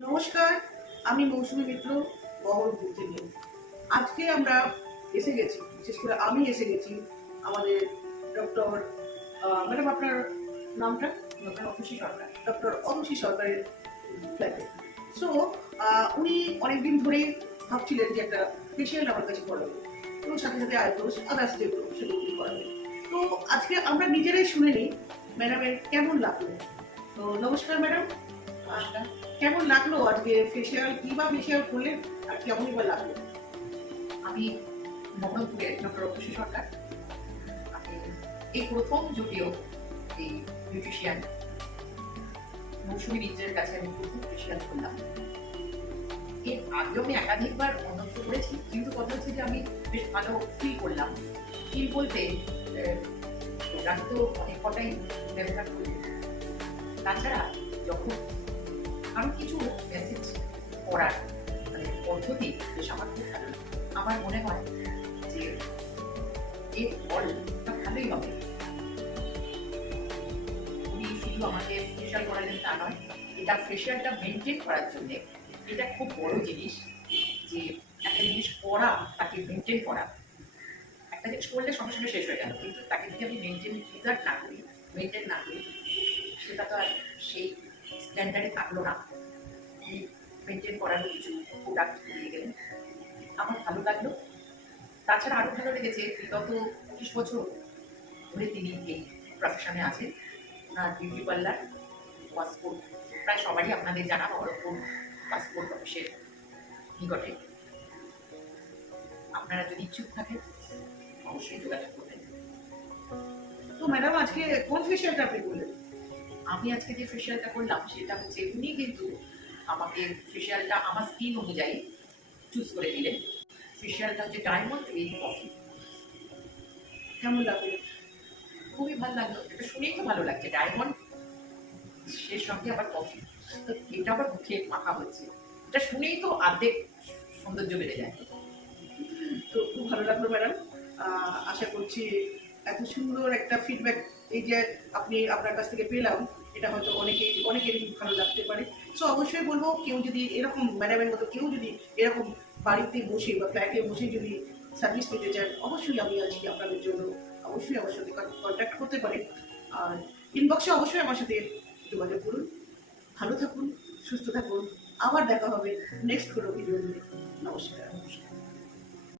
নমস্কার, আমি মৌসুমী মিত্র, বহরমপুর থেকে। আজকে আমরা এসে গেছি, বিশেষ করে আমি এসে গেছি আমাদের ডক্টর ম্যাডাম, আপনার নামটা? ডক্টর অতসী সরকার। ডক্টর অতসী সরকারের ফ্ল্যাটে। সো উনি অনেকদিন ধরেই ভাবছিলেন যে একটা ফেশিয়াল আমার কাছে করাবো, এবং সাথে সাথে আইব্রোস আদার্স যেগুলো সেগুলো করাবো। তো আজকে আমরা নিজেরাই শুনে নিই ম্যাডামের কেমন লাগলো। তো নমস্কার ম্যাডাম, কেমন লাগলো আজকে ফেশিয়াল, কি বা ফেশিয়াল করলেন আর কেমনই বা লাগলো? আমি বহরমপুরের ডক্টর অতসী সরকার। আমি এই প্রথম যদিও এই নিউট্রিশিয়ান মৌসুমী মিত্রের কাছে আমি প্রথম ফেশিয়াল করলাম। এর আগেও আমি একাধিকবার অনন্ত করেছি, কিন্তু কথা হচ্ছে যে আমি বেশ ভালো ফিল করলাম। ফিল বলতে প্রোডাক্ট তো অনেক কটাই ব্যবহার করি। তাছাড়া যখন আরো কিছু মেসেজ করার পদ্ধতি বেশ আমার খুব ভালো লাগে। আমার মনে হয় যে এর ফলটা ভালোই হবে। উনি শুধু আমাকে ফেশিয়াল করালেন তা নয়, এটা ফেশিয়ালটা মেনটেন করার জন্য এটা খুব বড় জিনিস, যে একটা জিনিস করা তাকে মেনটেন করা। একটা জিনিস করলে সঙ্গে সঙ্গে শেষ হয়ে গেল, কিন্তু তাকে যদি আমি রেজাল্ট না করি, মেনটেন না করি, সেটা তো আর সেই স্ট্যান্ডার্ডে থাকলো না। উনি মেনটেন করার কিছু প্রোডাক্ট দিয়ে গেলেন, আমার ভালো লাগলো। তাছাড়া আরো ভালো লেগেছে, বিগত 25 বছর ধরে তিনি এই প্রফেশনে আছেন। ওনার বিউটি পার্লার, পাসপোর্ট, প্রায় সবারই আপনাদের জানা বহরমপুর পাসপোর্ট অফিসের নিকটে। আপনারা যদি ইচ্ছুক থাকেন অবশ্যই যোগাযোগ করবেন। তো ম্যাডাম, আজকে কোন ফেশিয়ালটা আপনি করলেন? আমি আজকে যে ফেশিয়ালটা করলাম সেটা হচ্ছে, উনি কিন্তু আমাকে ফেশিয়ালটা আমার স্কিন অনুযায়ী চুজ করে দিলেন। ফেশিয়ালটা হচ্ছে ডায়মন্ড এই কফি। কেমন লাগলো? খুবই ভালো লাগলো, এটা শুনেই তো ভালো লাগছে। ডায়মন্ড, সে সঙ্গে আবার কফি, এটা আবার মুখে মাখা হচ্ছে, এটা শুনেই তো অর্ধেক সৌন্দর্য বেড়ে যায়। তো খুব ভালো লাগলো ম্যাডাম। আশা করছি এত সুন্দর একটা ফিডব্যাক এই যে আপনি আপনার কাছ থেকে পেলাম, এটা হয়তো অনেকেরই ভালো লাগতে পারে। সো অবশ্যই বলবো, কেউ যদি এরকম ম্যাডামের মতো কেউ যদি এরকম বাড়িতে বসে বা ফ্ল্যাটে বসে যদি সার্ভিস পেতে চান, অবশ্যই আমি আছি আপনাদের জন্য। অবশ্যই আমার সাথে কন্ট্যাক্ট করতে পারেন, আর ইনবক্সে অবশ্যই আমার সাথে যোগাযোগ করুন। ভালো থাকুন, সুস্থ থাকুন, আবার দেখা হবে নেক্সট কোনো ভিডিও নিয়ে। নমস্কার।